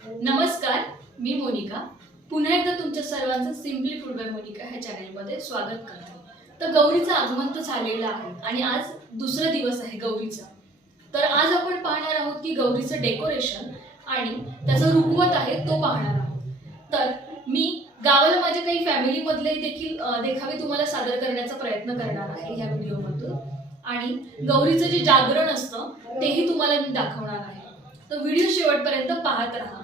नमस्कार, मी मोनिका. पुन्हा एकदा तुमच्या सर्वांचं सिम्पली फूड बाय मोनिका ह्या चॅनलमध्ये स्वागत करते. तर गौरीचं आगमन तर झालेलं आहे आणि आज दुसरा दिवस आहे गौरीचा. तर आज आपण पाहणार आहोत की गौरीचं डेकोरेशन आणि त्याचं रुखवत आहे तो पाहणार आहोत. तर मी गावाला माझ्या काही फॅमिलीमधले देखील देखावे तुम्हाला सादर करण्याचा प्रयत्न करणार आहे ह्या व्हिडिओमधून आणि गौरीचं जे जागरण असतं तेही तुम्हाला मी दाखवणार आहे. तर व्हिडिओ शेवटपर्यंत पाहत राहा.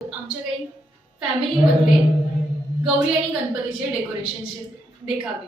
आमच्या काही फॅमिलीमधले गौरी आणि गणपतीचे डेकोरेशनचे देखावे.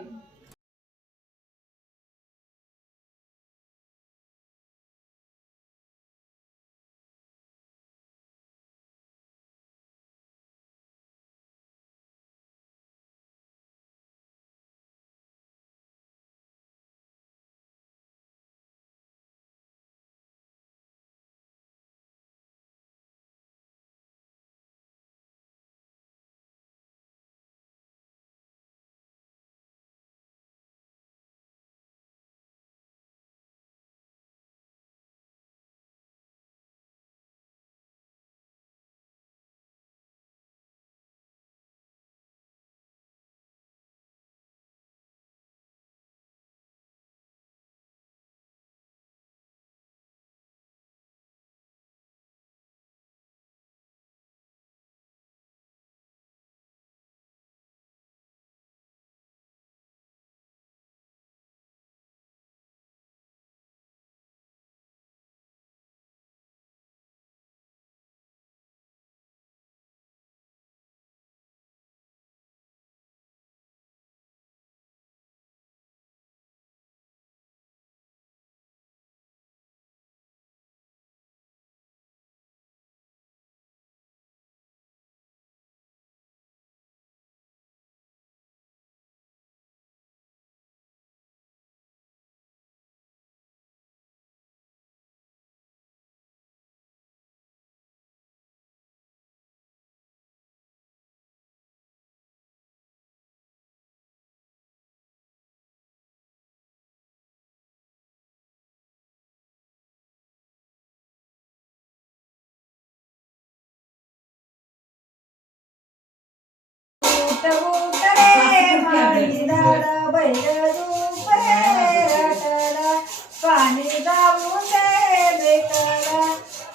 उठ उठ रे माळी दादा बैल झोप रे रटाला पाणी जाऊ दे बेटाला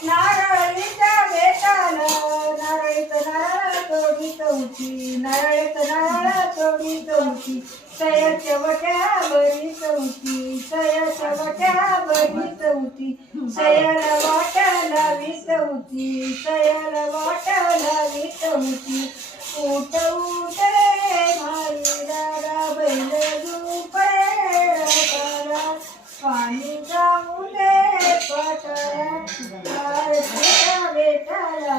नारळीच्या बेटाला नारळीत नारळ तोडीत होती नारळीत नारळ तोडीत होती सयाच्या वट्यावरी चौथी सयाच्या वट्यावरी चौथी सयाला वाटा लावीत होती सयाला वाटा लावीत होती उठ उठ रे माळी दादा बैल झोप रे रटाला पाणी जाऊ दे पाटाला खारतीच्या बेटाला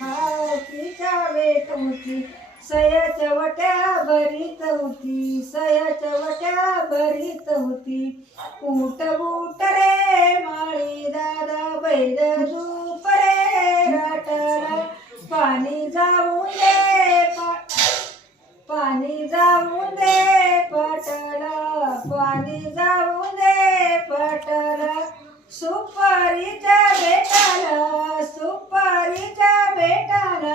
खारतीच्या बेट होती सयाच्या वट्या भरीत होती सयाच्या वट्या भरीत होती उठ उठ रे माळी दादा बैल झोप रे रटाला पाणी जाऊ दे पाणी जाऊ दे पाटाला पाणी जाऊ दे पाटाला सुपारीच्या बेटाला सुपारीच्या बेटाला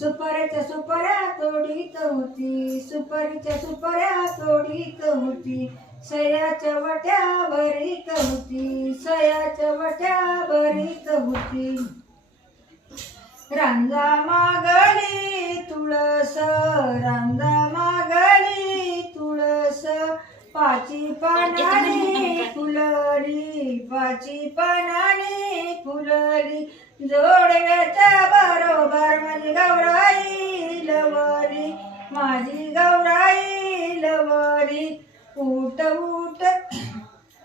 सुपारीच्या सुपाऱ्या तोडीत होती सुपारीच्या सुपाऱ्या तोडीत होती सयाच्या वट्या भरीत होती सयाच्या वट्या भरीत होती रांजा मागली तुळस रांजा मागली तुळस पाची पानानी फुलली पाची पानानी फुलली जोडव्याच्या बरोबर माझी गौराई लवली माझी गौराई लवली उठ उठ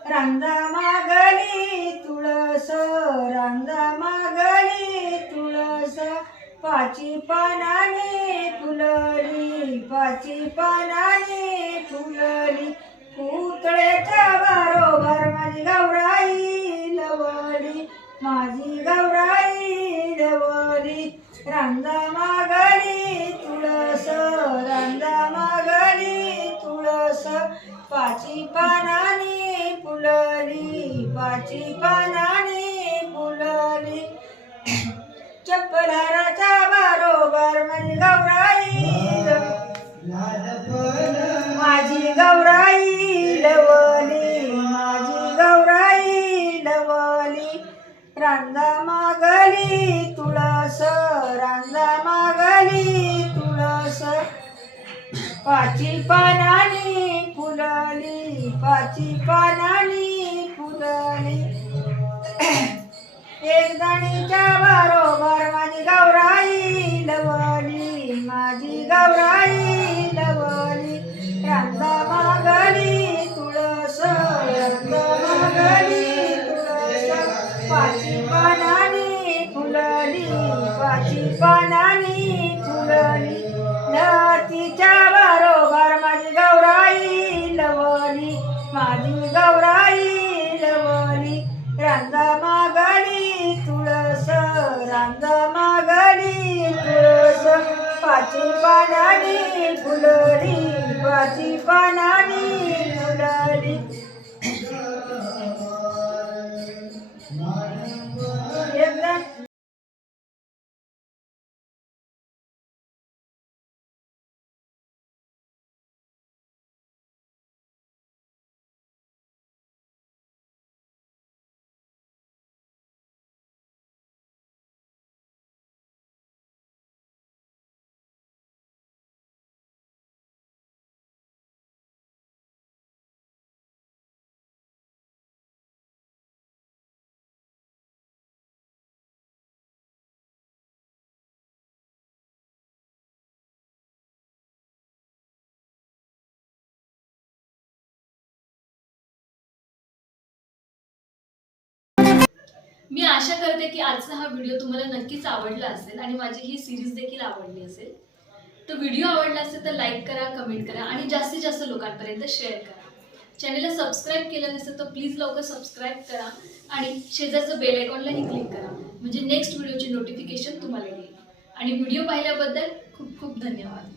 रांजा मागली तुळस रांजा मागली तुळस पाची पानानी फुलली पाची पानानी फुलली पुतळ्याच्या बरोबर माझी गौराई लवली माझी गौराई लवली रांजा मागली तुळस रांजा मागली तुळस पाची पानानी फुलली पाची पानानी फुलली चप्पलाच्या बरोबर माझी गौराई माझी गौराई लवली माझी गौराई लवली रांजा मागली तुळस रांजा मागली तुळस पाची पानानी फुलली पाची पानानी फुलली एक दाणीच्या बरोबर माझी गौराई लवली माझी गौराई लवली रांजा मागली तुळस रांजा मागली तुळस पाची पानानी फुलली पाची पानानी फुलली नातीच्या बरोबर माझी गौराई लवली माझी गौराई लवली रांजा मागली तुळस रांजा मागली तुळस पाची पानानी फुलली पाची पानानी फुलली एकदा मी आशा करते की आजचा हा व्हिडिओ तुम्हाला नक्कीच आवडला असेल आणि माझी ही सिरीज देखील आवडली असेल. तर व्हिडिओ आवडला असेल तर लाईक करा, कमेंट करा आणि जास्तीत जास्त लोकांपर्यंत शेअर करा. चॅनलला सबस्क्राईब केलं नसेल तर प्लीज लवकर सबस्क्राईब करा आणि शेजारचं बेल आयकॉनलाही क्लिक करा म्हणजे नेक्स्ट व्हिडिओची नोटिफिकेशन तुम्हाला येईल. आणि व्हिडिओ पाहिल्याबद्दल खूप खूप धन्यवाद.